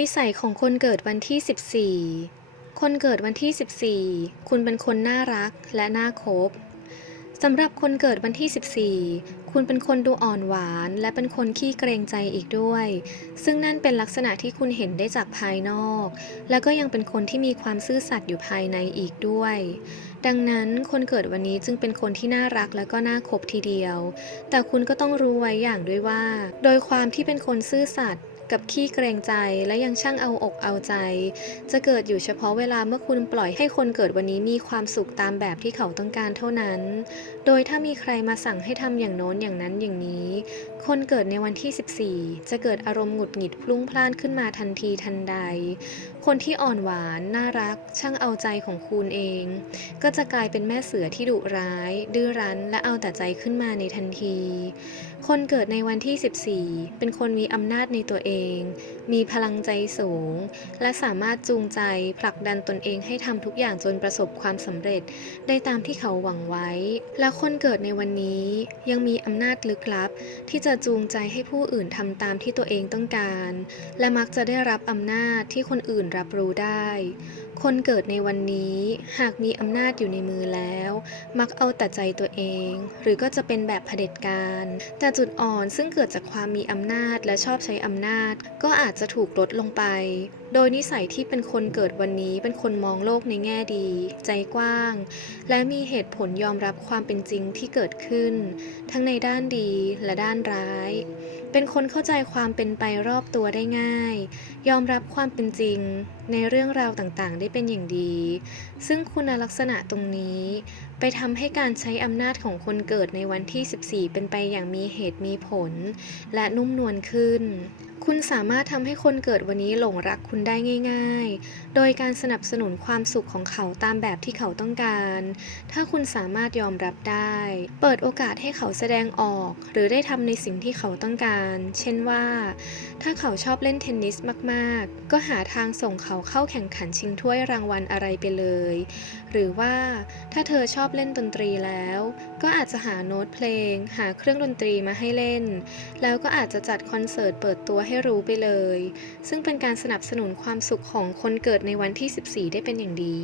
นิสัยของคนเกิดวันที่ 14 คนเกิดวันที่ 14 คุณเป็นคนน่ารักและน่าคบสำหรับคนเกิดวันที่ 14 คุณเป็นคนดูอ่อนหวาน และเป็นคนขี้เกรงใจอีกด้วย ซึ่งนั่นเป็นลักษณะที่คุณเห็นได้จากภายนอก แล้วก็ยังเป็นคนที่มีความซื่อสัตย์อยู่ภายในอีกด้วย ดังนั้นคนเกิดวันนี้จึงเป็นคนที่น่ารักและก็น่าคบทีเดียว แต่คุณก็ต้องรู้ไว้อย่างด้วยว่า โดยความที่เป็นคนซื่อสัตย์ กับขี้เกรงใจและยังช่างเอาอกเอาใจ จะเกิดอยู่เฉพาะเวลาเมื่อคุณปล่อยให้คนเกิดวันนี้มีความสุขตามแบบที่เขาต้องการเท่านั้น โดยถ้ามีใครมาสั่งให้ทำอย่างโน้นอย่างนั้นอย่างนี้ คนเกิดในวันที่ 14 จะเกิดอารมณ์หงุดหงิดพลุ่งพล่านขึ้นมาทันทีทันใด คนที่อ่อนหวาน น่ารัก ช่างเอาใจของคุณเอง ก็จะกลายเป็นแม่เสือที่ดุร้าย ดื้อรั้น และเอาแต่ใจขึ้นมาในทันที คนเกิดในวันที่ 14 เป็นคนมีอำนาจในตัวเองมีพลังใจสูง และสามารถจูงใจผลักดันตนเองให้ทำทุกอย่างจนประสบความสำเร็จ ได้ตามที่เขาหวังไว้ และคนเกิดในวันนี้ยังมีอำนาจลึกลับ ที่จะจูงใจให้ผู้อื่นทำตามที่ตัวเองต้องการ และมักจะได้รับอำนาจที่คนอื่นรับรู้ได้ คนเกิดในวันนี้หากมีอำนาจอยู่ในมือแล้ว มักเอาแต่ใจตัวเอง หรือก็จะเป็นแบบเผด็จการ แต่จุดอ่อนซึ่งเกิดจากความมีอำนาจและชอบใช้อำนาจ ก็อาจจะถูกลดลงไป โดยนิสัยที่เป็นคนเกิดวันนี้เป็นคนมองโลกในแง่ดี ใจกว้าง และมีเหตุผลยอมรับความเป็นจริงที่เกิดขึ้น ทั้งในด้านดีและด้านร้ายเป็นคนเข้าใจความเป็นไปรอบตัวได้ง่าย ยอมรับความเป็นจริงในเรื่องราวต่างๆ ได้เป็นอย่างดี ซึ่งคุณลักษณะตรงนี้ ไปทำให้การใช้อำนาจของคนเกิดในวันที่ 14 เป็นไปอย่างมีเหตุมีผล และนุ่มนวลขึ้น คุณสามารถทำให้คนเกิดวันนี้หลงรักคุณได้ง่าย ๆ โดยการสนับสนุนความสุขของเขาตามแบบที่เขาต้องการ ถ้าคุณสามารถยอมรับได้ เปิดโอกาสให้เขาแสดงออก หรือได้ทำในสิ่งที่เขาต้องการ เช่นว่า ถ้าเขาชอบเล่นเทนนิสมาก ๆ ก็หาทางส่งเขาเข้าแข่งขันชิงถ้วยรางวัลอะไรไปเลย หรือว่าถ้าเธอชอบเล่นดนตรีแล้ว ก็อาจจะหาโน้ตเพลง หาเครื่องดนตรีมาให้เล่น แล้วก็อาจจะจัดคอนเสิร์ตเปิดตัวใหให้รู้ไปเลย ซึ่งเป็นการสนับสนุนความสุขของคนเกิดในวันที่ 14 ได้เป็นอย่างดี